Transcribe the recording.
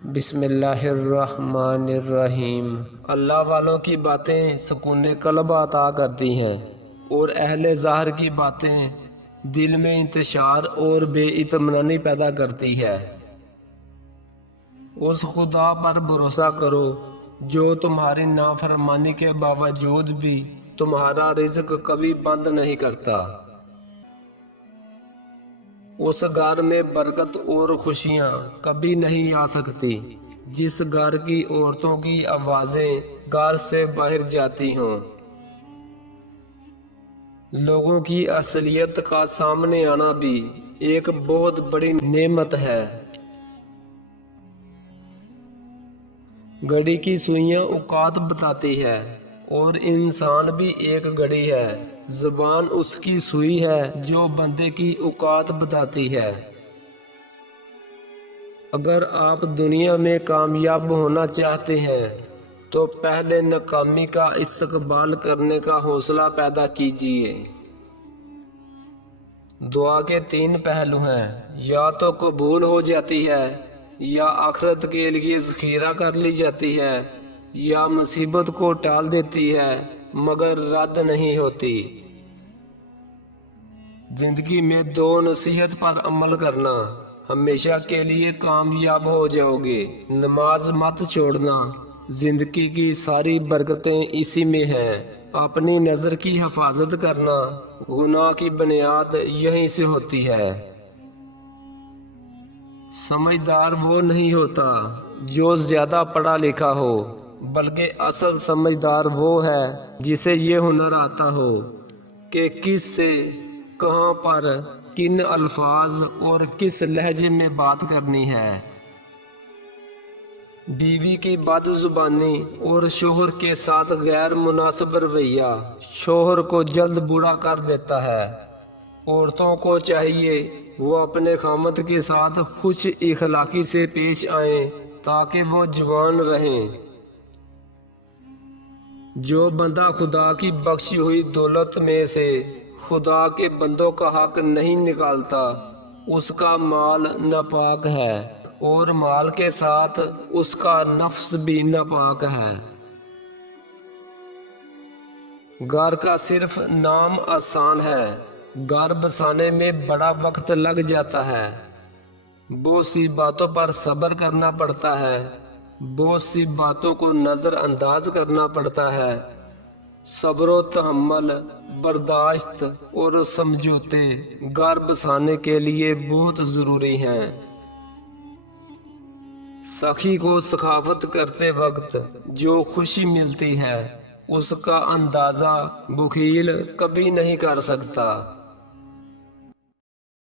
بسم اللہ الرحمن الرحیم۔ اللہ والوں کی باتیں سکون قلب عطا کرتی ہیں اور اہل ظاہر کی باتیں دل میں انتشار اور بے اطمینانی پیدا کرتی ہے۔ اس خدا پر بھروسہ کرو جو تمہاری نافرمانی کے باوجود بھی تمہارا رزق کبھی بند نہیں کرتا۔ اس گھر میں برکت اور خوشیاں کبھی نہیں آ سکتی جس گھر کی عورتوں کی آوازیں گھر سے باہر جاتی ہوں۔ لوگوں کی اصلیت کا سامنے آنا بھی ایک بہت بڑی نعمت ہے۔ گھڑی کی سوئیاں اوقات بتاتی ہے اور انسان بھی ایک گھڑی ہے۔ زبان اس کی سوئی ہے جو بندے کی اوقات بتاتی ہے۔ اگر آپ دنیا میں کامیاب ہونا چاہتے ہیں تو پہلے ناکامی کا استقبال کرنے کا حوصلہ پیدا کیجیے۔ دعا کے 3 پہلو ہیں، یا تو قبول ہو جاتی ہے، یا آخرت کے لیے ذخیرہ کر لی جاتی ہے، یا مصیبت کو ٹال دیتی ہے مگر رد نہیں ہوتی۔ زندگی میں 2 نصیحت پر عمل کرنا، ہمیشہ کے لیے کامیاب ہو جاؤ گے۔ نماز مت چھوڑنا، زندگی کی ساری برکتیں اسی میں ہیں۔ اپنی نظر کی حفاظت کرنا، گناہ کی بنیاد یہیں سے ہوتی ہے۔ سمجھدار وہ نہیں ہوتا جو زیادہ پڑھا لکھا ہو، بلکہ اصل سمجھدار وہ ہے جسے یہ ہنر آتا ہو کہ کس سے، کہاں پر، کن الفاظ اور کس لہجے میں بات کرنی ہے۔ بیوی کی بد زبانی اور شوہر کے ساتھ غیر مناسب رویہ شوہر کو جلد برا کر دیتا ہے۔ عورتوں کو چاہیے وہ اپنے خاوند کے ساتھ خوش اخلاقی سے پیش آئیں تاکہ وہ جوان رہیں۔ جو بندہ خدا کی بخشی ہوئی دولت میں سے خدا کے بندوں کا حق نہیں نکالتا، اس کا مال ناپاک ہے اور مال کے ساتھ اس کا نفس بھی ناپاک ہے۔ گھر کا صرف نام آسان ہے، گھر بسانے میں بڑا وقت لگ جاتا ہے۔ بہت سی باتوں پر صبر کرنا پڑتا ہے، بہت سی باتوں کو نظر انداز کرنا پڑتا ہے۔ صبر و تحمل، برداشت اور سمجھوتے گھر بسانے کے لیے بہت ضروری ہیں۔ سخی کو سخاوت کرتے وقت جو خوشی ملتی ہے اس کا اندازہ بخیل کبھی نہیں کر سکتا۔